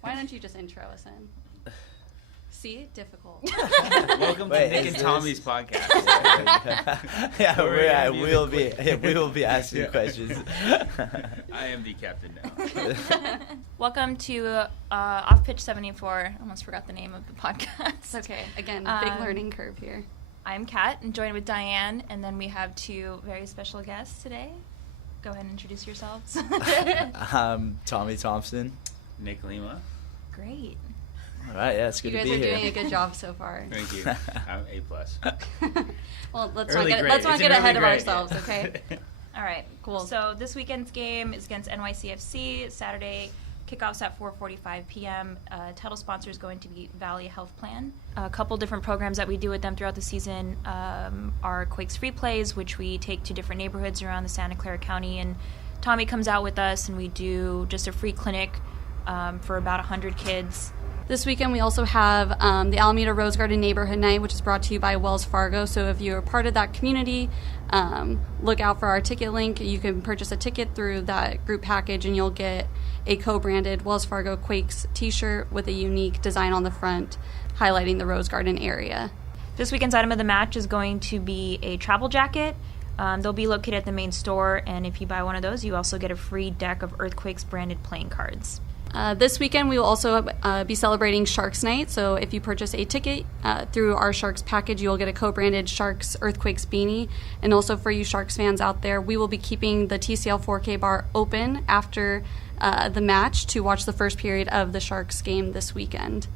Why don't you just intro us in? See? Difficult. Welcome to Nick and Tommy's podcast. We will be asking questions. I am the captain now. Welcome to Off Pitch 74. I almost forgot the name of the podcast. It's okay. Again, big learning curve here. I'm Kat, and joined with Dianne, and then we have two very special guests today. Go ahead and introduce yourselves. I'm Tommy Thompson. Nick Lima. Great. All right, yeah, it's good to be here. You guys are doing a good job so far. Thank you. I'm A+. Well, let's Early not grade. get It's ahead of early ourselves, grade. okay? All right, Cool. So this weekend's game is against NYCFC. Saturday, kickoffs at 4:45 p.m. Title sponsor is going to be Valley Health Plan. A couple different programs that we do with them throughout the season are Quakes free plays, which we take to different neighborhoods around the Santa Clara County, and Tommy comes out with us, and we do just a free clinic for about 100 kids. This weekend we also have the Alameda Rose Garden Neighborhood Night, which is brought to you by Wells Fargo. So if you're part of that community, look out for our ticket link. You can purchase a ticket through that group package, and you'll get a co-branded Wells Fargo Quakes t-shirt with a unique design on the front highlighting the Rose Garden area. This weekend's item of the match is going to be a travel jacket. They'll be located at the main store, and if you buy one of those, you also get a free deck of Earthquakes branded playing cards. This weekend we will also be celebrating Sharks Night, so if you purchase a ticket through our Sharks package, you will get a co-branded Sharks Earthquakes beanie. And also for you Sharks fans out there, we will be keeping the TCL 4K bar open after the match to watch the first period of the Sharks game this weekend.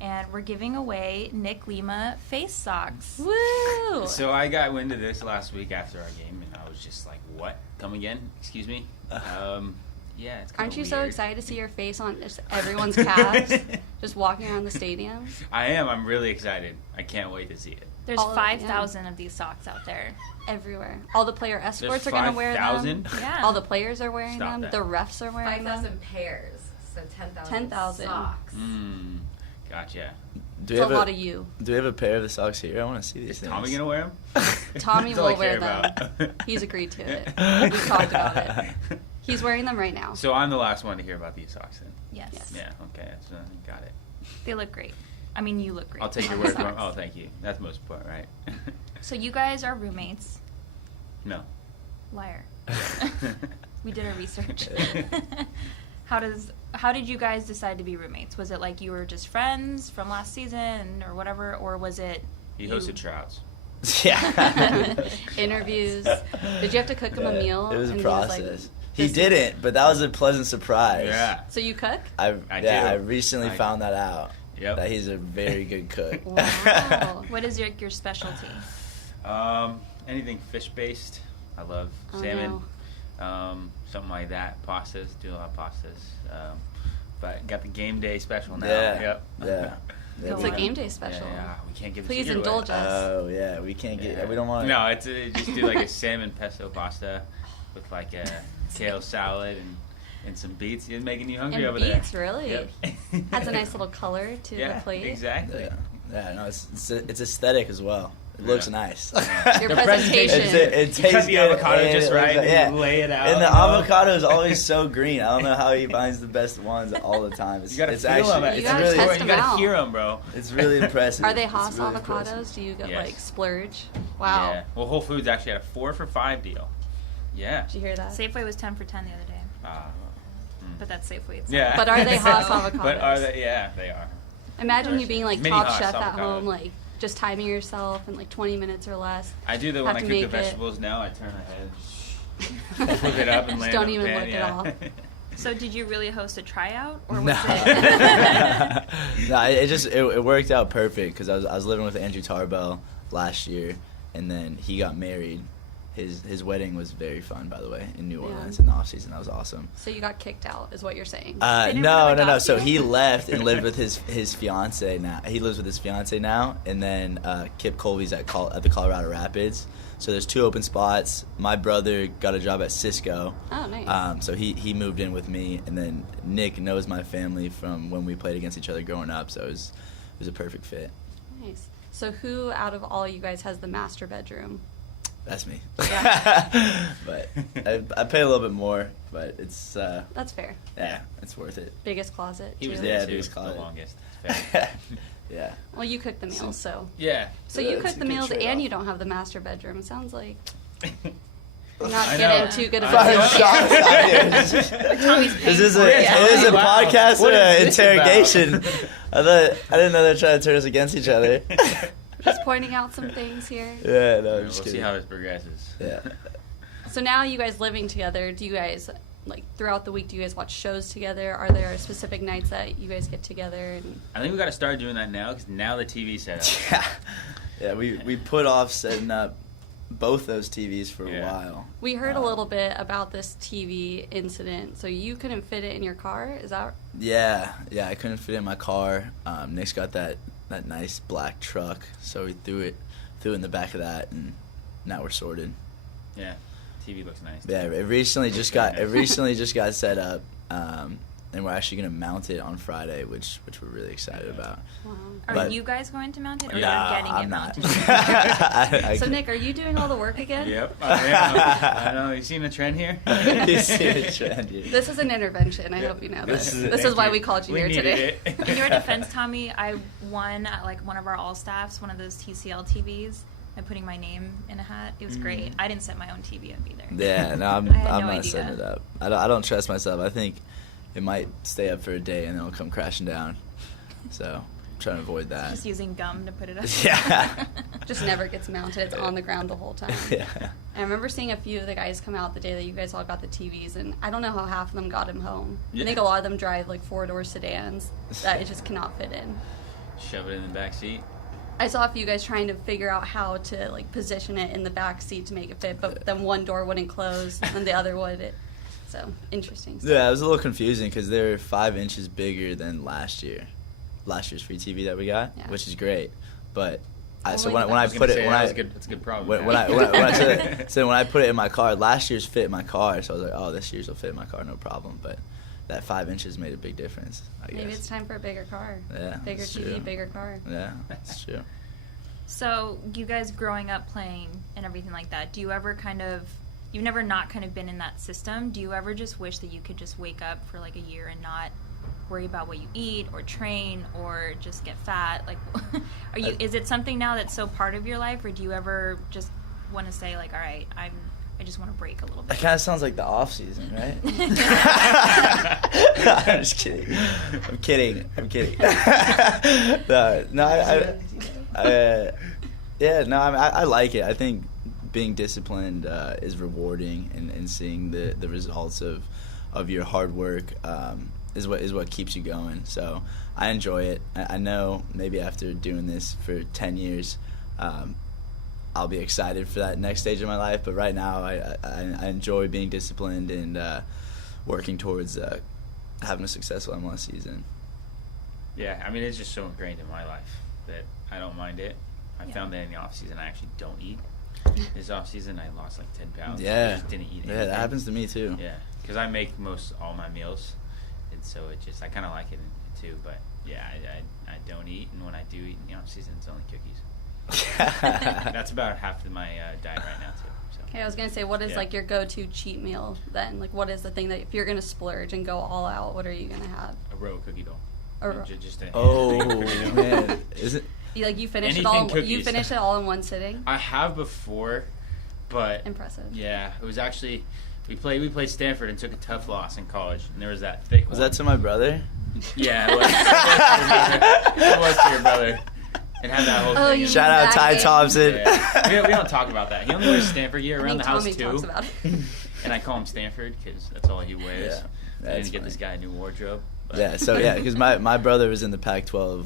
And we're giving away Nick Lima face socks. Woo! So I got wind of this last week after our game, and I was just like, what? Come again? Excuse me? Yeah, it's kind Aren't of you weird. so excited to see your face on just everyone's calves, just walking around the stadium? I am. I'm really excited. I can't wait to see it. There's 5,000 of these socks out there. Everywhere. All the player escorts There's are going to wear them. 5,000? Yeah. All the players are wearing Stop them. that. The refs are wearing them. 5,000 pairs, so 10,000 10,000. socks. Gotcha. Do It's a lot of you. Do we have a pair of the socks here? I want to see these Is things. Tommy going to wear them? Tommy That's all I will wear care them. about. He's agreed to it. We've talked about it. He's wearing them right now. So I'm the last one to hear about these socks then? Yes. Yeah, okay. So, got it. They look great. I mean, you look great. I'll take your on word the for it. socks. Oh, thank you. That's the most important, right? So you guys are roommates. No. Liar. We did our research. How did you guys decide to be roommates? Was it like you were just friends from last season or whatever, or was it He hosted tryouts. Yeah. Interviews. Did you have to cook him a meal? It was a And process. like, He didn't, but that was a pleasant surprise. Yeah. So you cook? I do. I recently I- found that out. Yep. That he's a very good cook. Wow. What is your specialty? Anything fish-based. I love Oh, salmon. Something like that. Pastas. Do a lot of pastas. But got the game day special now. Yeah. Yep. Yeah. It's Yeah. a game day special. Yeah, we can't give Please the secret away. indulge us. Oh yeah, we can't get. We don't want. No, it's just do like a salmon pesto pasta with like a kale salad and some beets. It's making you hungry And over beets, there. really? Yep. Adds a nice little color to yeah, the plate. Exactly. Yeah. No, it's aesthetic as well. It looks nice. Your The presentation. It You cut tastes the good, avocado and just it right looks- and you lay it out. And the you know? avocado is always so green. I don't know how he finds the best ones all the time. It's, You gotta it's feel actually, them. You it's gotta really, test You them gotta out. hear them, bro. it's really impressive. Are they It's Haas really avocados? impressive. Do you get Yes. like splurge? Wow. Yeah. Well, Whole Foods actually had a 4 for $5 deal. Yeah. Did you hear that? Safeway was 10 for 10 the other day, but that's Safeway. It's Yeah. But are they Haas avocados? But are they? Yeah, they are. Imagine you being like Mini top Haas chef at avocado. home, like just timing yourself in like 20 minutes or less. I do that when Have I to cook the make it. vegetables now. I turn my head, flip it up, and Just land don't on the even pan, look at yeah. all. So did you really host a tryout, or was No. it? No, it worked out perfect because I was living with Andrew Tarbell last year, and then he got married. His wedding was very fun, by the way, in New Orleans in the off season. That was awesome. So you got kicked out, is what you're saying. didn't No. really adopt So you? he left and lived with his fiance now. He lives with his fiance now, and then Kip Colby's at the Colorado Rapids. So there's 2 open spots. My brother got a job at Cisco. Oh, nice. So he moved in with me, and then Nick knows my family from when we played against each other growing up. So it was a perfect fit. Nice. So who out of all you guys has the master bedroom? That's me. Yeah. But I pay a little bit more, but it's That's fair. yeah, it's worth it. Biggest closet. He was too. there Yeah, too, biggest the closet. longest. It's fair. Yeah. Well, you cook the meals, so. Yeah. So Yeah, you it's cook a the good meals, trade-off. and you don't have the master bedroom. It sounds like you're I not know. getting too good of a Five deal. shots out here. Tommy's paying Is this for a, it. is this a Wow. podcast What or an is this about? interrogation? I didn't know they're trying to turn us against each other. Just pointing out some things here. Yeah, no, I'm We'll just see kidding. how this progresses. Yeah. So now you guys living together, do you guys, like, throughout the week, do you guys watch shows together? Are there specific nights that you guys get together? And I think we got to start doing that now because now the TV's set up. Yeah, we put off setting up both those TVs for a Yeah. while. we heard a little bit about this TV incident. So you couldn't fit it in your car? Is that Yeah, I couldn't fit it in my car. Nick's got that nice black truck, so we threw it in the back of that, and now we're sorted. Yeah, TV looks nice. Yeah, it recently just got set up, and we're actually gonna mount it on Friday, which we're really excited about. wow? Are But- you guys going to mount it, or Nah, you're getting I'm it not. mounted? I So Nick, are you doing all the work again? Yep. I know. You seen the trend here? You see the trend here. This is an intervention. I hope you know This this. is- This is why we called you We here needed today. it. In your defense, Tommy, I won at like one of our all staffs, one of those TCL TVs, by putting my name in a hat. It was great. I didn't set my own TV up either. Yeah, no, I I'm had no not idea. setting it up. I don't trust myself. I think it might stay up for a day and then it'll come crashing down. So I'm trying to avoid that. Just using gum to put it up. Yeah. Just never gets mounted. It's on the ground the whole time. Yeah. I remember seeing a few of the guys come out the day that you guys all got the TVs, and I don't know how half of them got him home. I Yeah. think a lot of them drive like 4-door sedans that it just cannot fit in. Shove it in the back seat. I saw a few guys trying to figure out how to like position it in the back seat to make it fit, but then one door wouldn't close and the other would. So interesting stuff. Yeah, it was a little confusing because they're 5 inches bigger than last year's free TV that we got, Yeah. which is great. But so Only when I the put it, that's a good problem. when I put it in my car, last year's fit my car, so I was like, oh, this year's will fit my car, no problem. But that 5 inches made a big difference, I guess. Maybe it's time for a bigger car. Yeah, Bigger that's TV, true. bigger car. Yeah, that's true. So, you guys growing up playing and everything like that, do you ever you've never not kind of been in that system? Do you ever just wish that you could just wake up for like a year and not worry about what you eat or train or just get fat? Like, is it something now that's so part of your life, or do you ever just want to say like, all right, I just want to break a little That bit? kind of sounds like the off season, right? I'm just kidding. I'm kidding. I like it. I think being disciplined is rewarding, and seeing the results of your hard work is what keeps you going. So I enjoy it. I know maybe after doing this for 10 years, I'll be excited for that next stage of my life. But right now, I enjoy being disciplined and working towards having a successful MLS season. Yeah, I mean, it's just so ingrained in my life that I don't mind it. I found that in the off season I actually don't eat. This off season I lost like 10 pounds. I Yeah, just didn't eat anything. yeah, that happens to me too. Yeah, because I make most all my meals, and so I kind of like it too. But yeah, I don't eat, and when I do eat in the off season, it's only cookies. That's about half of my diet right now too. So. Okay, I was gonna say, what is Yeah. like your go-to cheat meal then? Like, what is the thing that if you're gonna splurge and go all out, what are you gonna have? A row of cookie dough. Or Just a Oh cookie dough. man, is it? you finish it Anything all. You cookies. finish it all in one sitting. I have before, but Impressive. yeah, it was actually we played Stanford and took a tough loss in college, and there was that thick. Was one. that to my brother? Yeah, it was. It was to your brother. It had that whole Oh, thing. you in Shout it. out that Ty game. Thompson. Yeah. We don't talk about that. He only wears Stanford gear I around think the house Tommy too, talks about it. and I call him Stanford because that's all he wears. Yeah, I that's didn't get this funny. guy a new wardrobe. But Yeah, so yeah, because my brother was in the Pac-12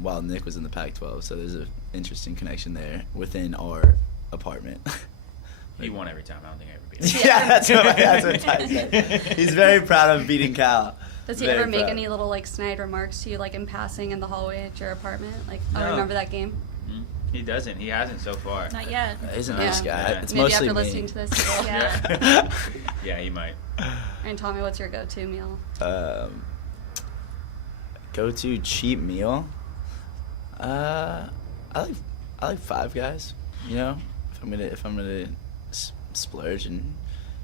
while Nick was in the Pac-12, so there's an interesting connection there within our apartment. he won every time. I don't think I ever beat him. Yeah, that's what Ty said. He's very proud of beating Cal. Does he Very ever make proud. any little like snide remarks to you, like in passing in the hallway at your apartment? Like, I No. remember that game. He doesn't. He hasn't so far. Not yet. He's a nice Yeah. guy. Yeah. It's Maybe mostly after me. listening to this, he will. Yeah. Yeah, he might. And Tommy, what's your go-to meal? Go-to cheap meal. I like Five Guys. You know, if I'm gonna splurge and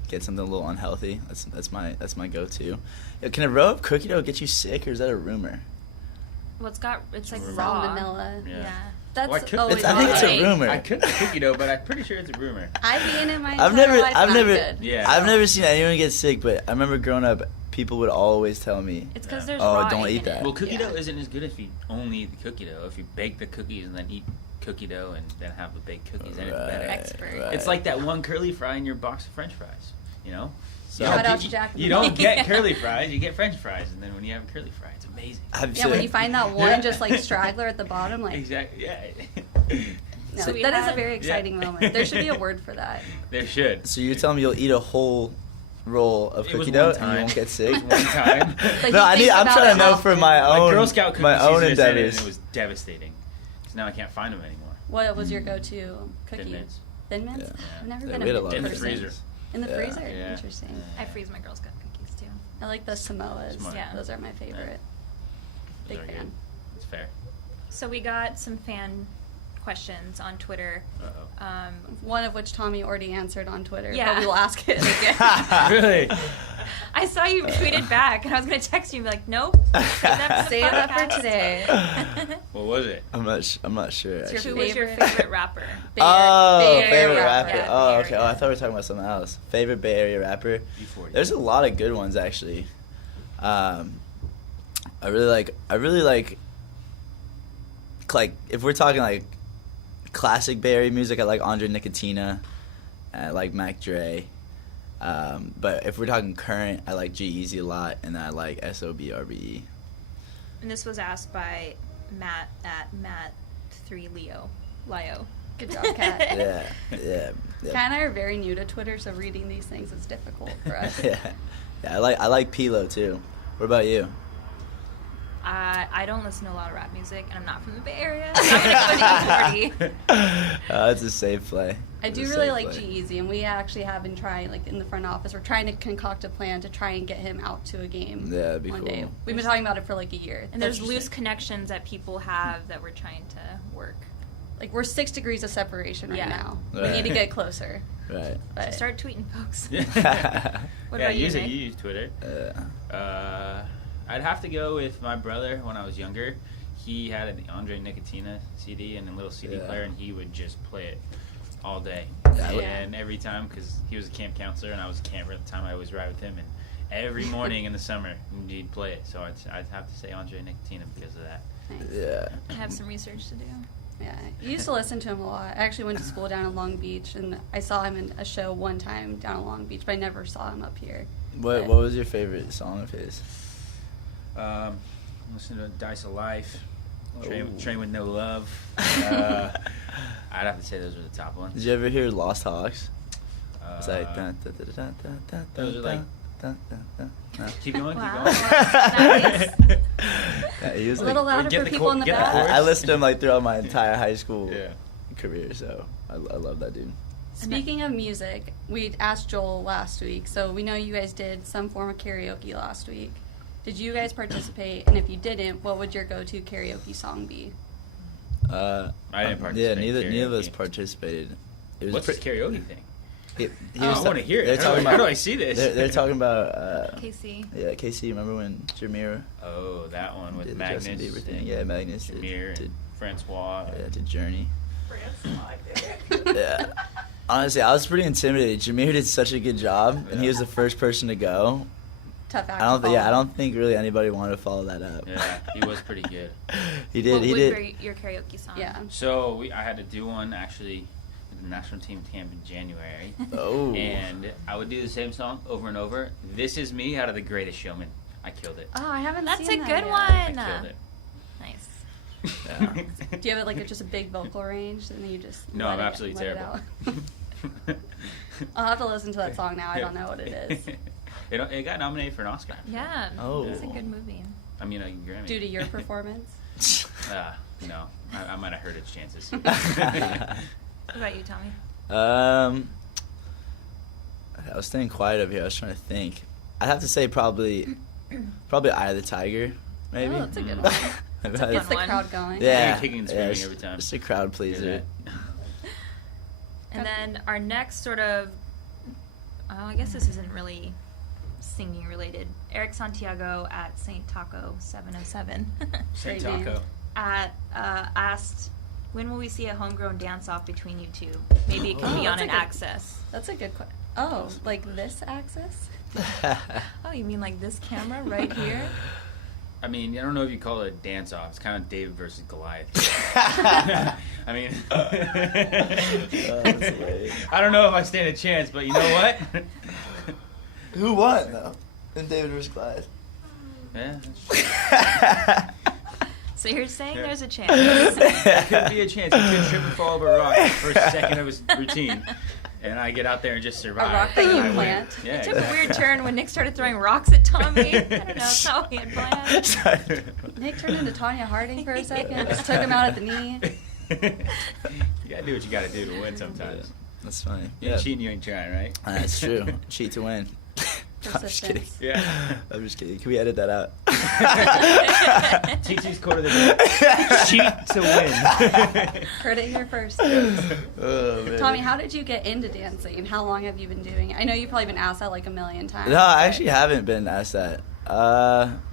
get something a little unhealthy, that's my go-to. Yo, can a row of cookie dough get you sick, or is that a rumor? Well, it's like Rumor. raw. Vanilla. Yeah. That's Well, I could- always I think it's a right. rumor. I cooked cookie dough, but I'm pretty sure it's a rumor. I've eaten it my I've entire never- life. I've and I'm never- good. Yeah. I've never seen anyone get sick, but I remember growing up, people would always tell me, It's because Yeah. there's Oh, raw don't egg eat in that. it. Well, cookie Yeah. dough isn't as good if you only eat the cookie dough. If you bake the cookies and then eat cookie dough and then have the baked cookies, then it's better. Expert. right. It's like that one curly fry in your box of French fries. You know, So- Shout out you, to Jack in you the don't Box. get curly fries, you get French fries, and then when you have a curly fry, it's amazing. Yeah, when you find that one just like straggler at the bottom, like Exactly. Yeah. no, So we that is a had- very exciting Yeah. moment. There should be a word for that. There should. So you're telling me you'll eat a whole roll of It was cookie dough one and you time. won't get sick? It was one time. Like, No, he thinks I'm about trying it to know for often. my My own Girl Scout my cookies own season said it, endeavors. and it was devastating. So now I can't find them anymore. What was your go-to cookie? Thin Mints. Thin Mints? Yeah. I've never Yeah, been we had a a lot big In the of person. freezer. In the Yeah. freezer? Yeah. Interesting. I freeze my Girl Scout cookies too. I like the Samoas. Smart. Yeah. Those are my favorite. Those Big are fan. good. It's fair. So we got some fan questions on Twitter. Uh-oh. One of which Tommy already answered on Twitter. Yeah. But we'll ask it again. Really? I saw you tweeted back, and I was going to text you and be like, nope. Save that for the Save that for podcast. today. What was it? I'm not sure. It's your Actually. Who was your Favorite? favorite rapper? Favorite rapper. rapper. Yeah, Oh, Bay okay. Oh, Area. I thought we were talking about something else. Favorite Bay Area rapper. U40. There's a lot of good ones actually. I really like if we're talking like classic Bay Area music, I like Andre Nicotina, and I like Mac Dre. But if we're talking current, I like G-Eazy a lot, and I like SOBRBE. And this was asked by Matt at Matt3Leo. Lio. Good job, Kat. Yeah. Kat and I are very new to Twitter, so reading these things is difficult for us. Yeah. I like Pilo too. What about you? I don't listen to a lot of rap music, and I'm not from the Bay Area. So I'm going to go with E40. That's a safe play. I do really like G-Eazy, and we actually have been trying, like in the front office, we're trying to concoct a plan to try and get him out to a game Yeah, that'd be one cool. day. We've been talking about it for like a year. And there's That's loose interesting. connections that people have that we're trying to work. Like we're 6 degrees of separation right Yeah. now. Right. We need to get closer. Right. But So start tweeting, folks. Yeah. What Yeah, about you, use it. Nick? You use Twitter. Yeah. I'd have to go with my brother when I was younger. He had an Andre Nicotina CD and a little CD Yeah. player, and he would just play it all day. Yeah, And every time, because he was a camp counselor and I was a camper at the time, I always ride with him. And every morning in the summer, he'd play it. So I'd have to say Andre Nicotina because of that. nice. Yeah. I have some research to do. Yeah, I used to listen to him a lot. I actually went to school down in Long Beach, and I saw him in a show one time down in Long Beach, but I never saw him up here. What was your favorite song of his? Listen to Dice of Life, Ooh. Train with No Love. I'd have to say those were the top ones. Did you ever hear Lost Hogs? It's like those are like- Keep going, Wow. keep Nice. going. Yeah, he was A little like, louder get for the people in the get the back. chorus. I listened to him like throughout my entire high school Yeah. career, so I love that dude. Speaking of music, we asked Joel last week, so we know you guys did some form of karaoke last week. Did you guys participate? And if you didn't, what would your go-to karaoke song be? I didn't participate Yeah, in neither of us karaoke. participated. It was What's this karaoke thing? He I was want to hear they're it. talking How do about- I see this? They're talking about Casey. yeah, Casey. Remember when Jameer Oh, that one with did the Magnus. Justin Bieber thing? and Yeah, Magnus did, Jameer did, and Francois. yeah, did Journey. Yeah. Honestly, I was pretty intimidated. Jameer did such a good job, and he was the first person to go. Tough act. I to follow. don't think really anybody wanted to follow that up. Yeah, he was pretty good. He did. What he would did. be your karaoke song? Yeah. So I had to do one actually with the national team camp in January. Oh. And I would do the same song over and over. This Is Me out of The Greatest Showman. I killed it. Oh, I haven't That's seen a that good yet. one. I killed it. Nice. Yeah. Do you have it like just a big vocal range, and then you just No, let I'm it- absolutely let it terrible. out? I'll have to listen to that song now. I don't know what it is. It got nominated for an Oscar. Yeah. Oh. It's a good movie. I mean, a Grammy. Due to your performance. No, I might have hurt its chances. What about you, Tommy? I was staying quiet over here. I was trying to think. I'd have to say probably Eye of the Tiger, maybe. Oh, that's a good Mm. one. Maybe a I'd- Gets the one. crowd going. Yeah, You're kicking and screaming it's every time. Just a crowd Do pleaser. that. And then our next sort of, I guess this isn't really singing related. Eric Santiago at Saint Taco 707 Saint Great name. Taco. asked, when will we see a homegrown dance-off between you two? Maybe it could be on that's a an good- axis. That's a good question. Oh, like this axis? Oh, you mean like this camera right here? I mean, I don't know if you call it a dance-off. It's kind of David versus Goliath. I mean, that's lame. I don't know if I stand a chance, but you know what? Who won though? In David vs. Goliath. Yeah, that's true. So you're saying Yeah. there's a chance. There could be a chance. He could trip and fall over a rock the first second of his routine. And I get out there and just survive. rock that you I win. plant. Yeah, It took a weird turn when Nick started throwing rocks at Tommy. I don't know, it's not what we had planned. Nick turned into Tanya Harding for a second. Just took him out at the knee. You gotta do what you gotta do to win sometimes. That's funny. You ain't cheating, you ain't trying, right? That's true. Cheat to win. I'm just kidding. Persistence. Yeah. I'm just kidding. Can we edit that out? TT's quote of the day. Cheat to win. Heard it here first. Oh, man. Tommy, how did you get into dancing? How long have you been doing it? I know you've probably been asked that like a million times. No, I but- actually haven't been asked that.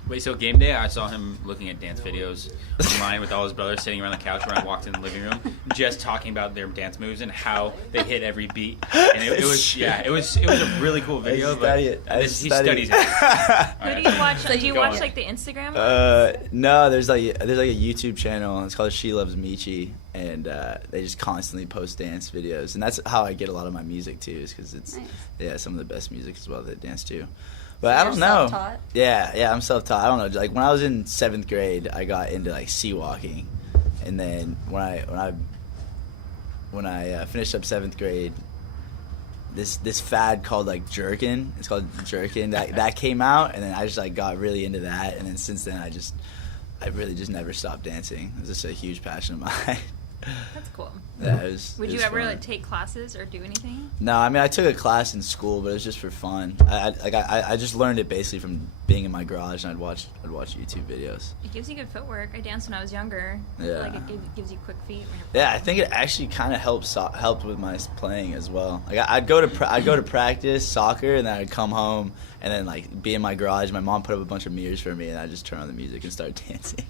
Wait, so game day, I saw him looking at dance videos online with all his brothers sitting around the couch when I walked in the living room, just talking about their dance moves and how they hit every beat. And it was a really cool video. study it. He studies it. Who do you watch? So Do you you go watch on. like the Instagram ones? No, there's like a YouTube channel. It's called She Loves Michi, and they just constantly post dance videos, and that's how I get a lot of my music too, is because it's Nice. some of the best music as well that dance to. But So I you're don't know. self-taught? Yeah, I'm self-taught. I don't know. Like when I was in 7th grade, I got into like sea walking, and then when I finished up 7th grade, this fad called like jerkin. It's called jerkin. That came out, and then I just like got really into that, and then since then I really just never stopped dancing. It was just a huge passion of mine. That's cool. Yeah, it was. Would it you was ever fun. like take classes or do anything? No, I mean I took a class in school, but it was just for fun. I just learned it basically from being in my garage, and I'd watch YouTube videos. It gives you good footwork. I danced when I was younger. I Yeah. feel like it gives you quick feet. When you're Yeah, I think it actually kind of helped with my playing as well. Like I'd go to practice soccer, and then I'd come home, and then like be in my garage. My mom put up a bunch of mirrors for me, and I'd just turn on the music and start dancing.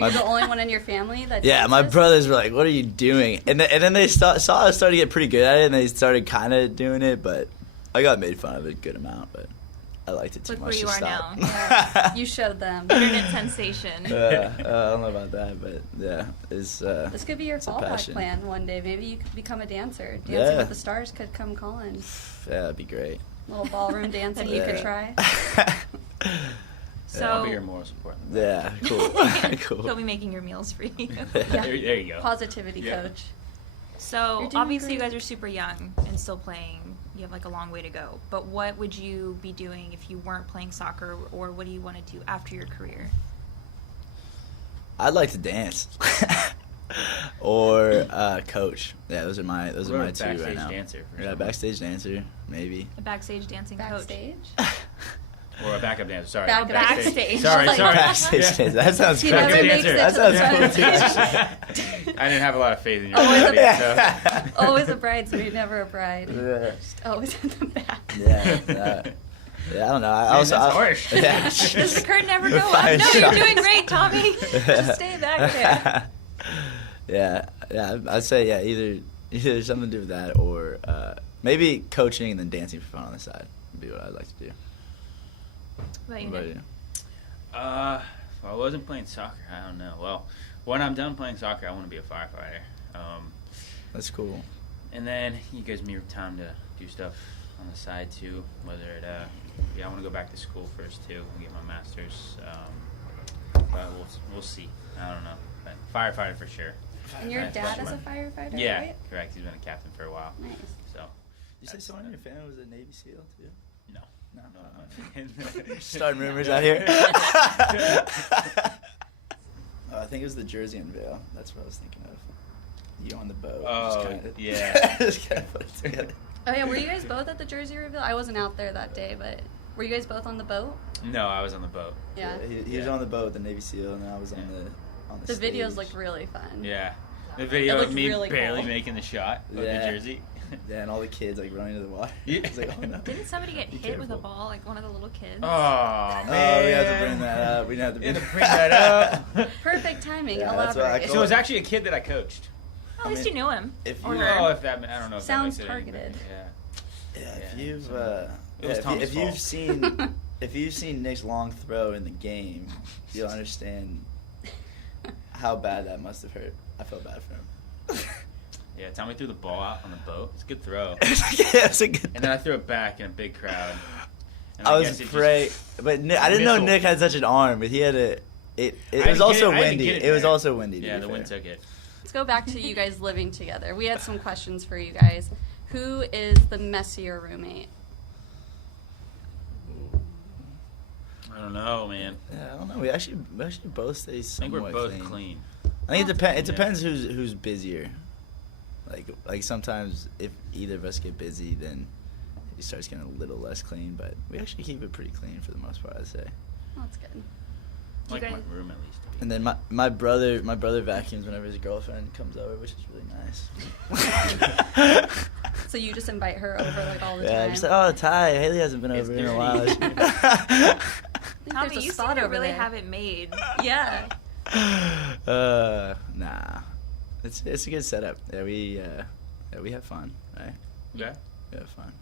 Are you the only one in your family that Yeah, my dances? brothers were like, "What are you doing?" And then they saw us started to get pretty good at it, and they started kind of doing it. But I got made fun of a good amount, but I liked it too Look much where you to are stop. now. Yeah, you showed them. internet sensation. I don't know about that, but yeah, it's This could be your it's a fallback passion. plan one day. Maybe you could become a dancer. Dancing Yeah. with the Stars could come calling. Yeah, that'd be great. Little ballroom dancing you could try. So I'll be your moral support. Yeah, cool. He'll Cool. be making your meals for you. Yeah. There you go. Positivity Yeah. coach. So You're doing obviously you great. guys are super young and still playing. You have like a long way to go. But what would you be doing if you weren't playing soccer, or what do you want to do after your career? I'd like to dance. Or coach. Yeah, those are my What two about right backstage now. dancer or Yeah, something? backstage dancer, maybe. A backstage dancing coach. Backstage? Or a backup dancer. Sorry. Backstage. Sorry, Like- sorry. Backstage Yeah. dancer. That sounds He cool. never Backup makes dancer. it That to the sounds front. cool too. I didn't have a lot of faith in your Always a ability, bad- so. Always a bridesmaid, never a bride. Yeah. Just always in the back. Yeah, I don't know. I also, that's harsh. Yeah. Does the curtain never go up? Fine No, you're shot. doing great, Tommy. Just stay back there. yeah. I'd say either something to do with that, or maybe coaching and then dancing for fun on the side would be what I'd like to do. What about you, What about Nick? you? If I wasn't playing soccer, I don't know. Well, when I'm done playing soccer, I want to be a firefighter. That's cool. And then it gives me time to do stuff on the side too. Whether it, I want to go back to school first too and get my master's. But we'll see. I don't know. But firefighter for sure. And your That's dad is much a fun. firefighter, Yeah, right? correct. He's been a captain for a while. Nice. So. You say that's- someone in your family was a Navy SEAL too? No. No. Starting rumors out here. I think it was the Jersey unveil. That's what I was thinking of. You on the boat. Oh, just yeah. just kind of put it together. Oh yeah, were you guys both at the Jersey reveal? I wasn't out there that day, but were you guys both on the boat? No, I was on the boat. Yeah. He was on the boat, the Navy SEAL, and I was on The stage. videos looked really fun. Yeah. The video looked of me really barely cool. making the shot of Yeah. the jersey. Yeah, and all the kids like running to the water. Yeah. It's like, oh no. Didn't somebody get Be hit with a careful. ball, like one of the little kids? Oh man. Oh, we have to bring that up. We have to You had to bring that up. Perfect timing. Yeah, that's what I Elaborate. call So it was actually a kid that I coached. Well, at least you knew him. If Or you- her. Oh, if that I don't know. If Sounds that makes it any targeted. better. Yeah. Yeah, if Yeah, you've so it was Tom's if you've fault. seen if you've seen Nick's long throw in the game, you'll understand how bad that must have hurt. I felt bad for him. Yeah, Tommy threw the ball out on the boat. It's a good throw. It's a good. And then I threw it back in a big crowd. And I guess was it just- afraid, but I didn't know missile. Nick had such an arm, but he had a. It I was didn't also get it- I didn't windy. get It was there. also windy. to Yeah, be the fair. wind took it. Let's go back to you guys living together. We had some questions for you guys. Who is the messier roommate? I don't know, man. Yeah, I don't know. We actually both stay I think somewhat we're both clean. I think it Yeah. depends who's busier. Like sometimes if either of us get busy, then it starts getting a little less clean. But we actually keep it pretty clean for the most part, I'd say. Oh, that's good. You Like guys- my room, at least. And then my brother vacuums whenever his girlfriend comes over, which is really nice. So you just invite her over like all the Yeah, time? just like, oh, Ty, Haley hasn't been It's over in a dirty. while. I think Tommy, there's a you seem spot to over really there. have it made. Yeah. Nah, it's a good setup. Yeah, we have fun, right? Yeah. We have fun.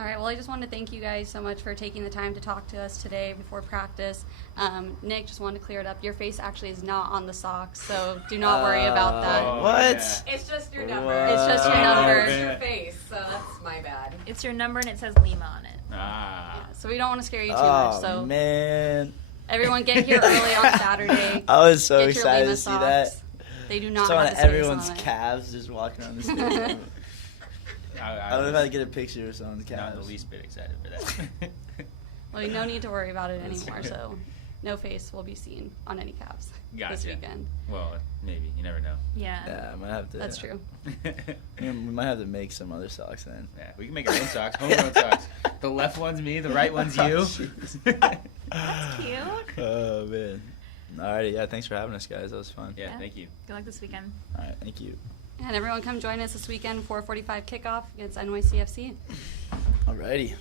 All right. Well, I just wanted to thank you guys so much for taking the time to talk to us today before practice. Nick, just wanted to clear it up. Your face actually is not on the socks, so do not worry about that. Oh, What? yeah. It's just your number. What? It's just your Oh, number. It's man. your face, so that's my bad. It's your number and it says Lima on it. Ah. Yeah, so we don't want to scare you too Oh much. So man, everyone get here early on Saturday. I was so Get your excited Lima to see that. socks. They do not Saw have the space everyone's on it. calves just walking around the stadium. I don't know if I could get a picture of someone's calves. Not the least bit excited for that. Well, no need to worry about it anymore. So no face will be seen on any calves this Gotcha. weekend. Well, maybe. You never know. Yeah. Yeah, I might have to. That's true. We might have to make some other socks then. Yeah, we can make our own socks, homegrown socks. The left one's me, the right one's you. Jeez. That's cute. Oh man. Alrighty, yeah. Thanks for having us, guys. That was fun. Yeah, thank you. Good luck this weekend. All right, thank you. And everyone come join us this weekend, 4:45 kickoff against NYCFC. Alrighty.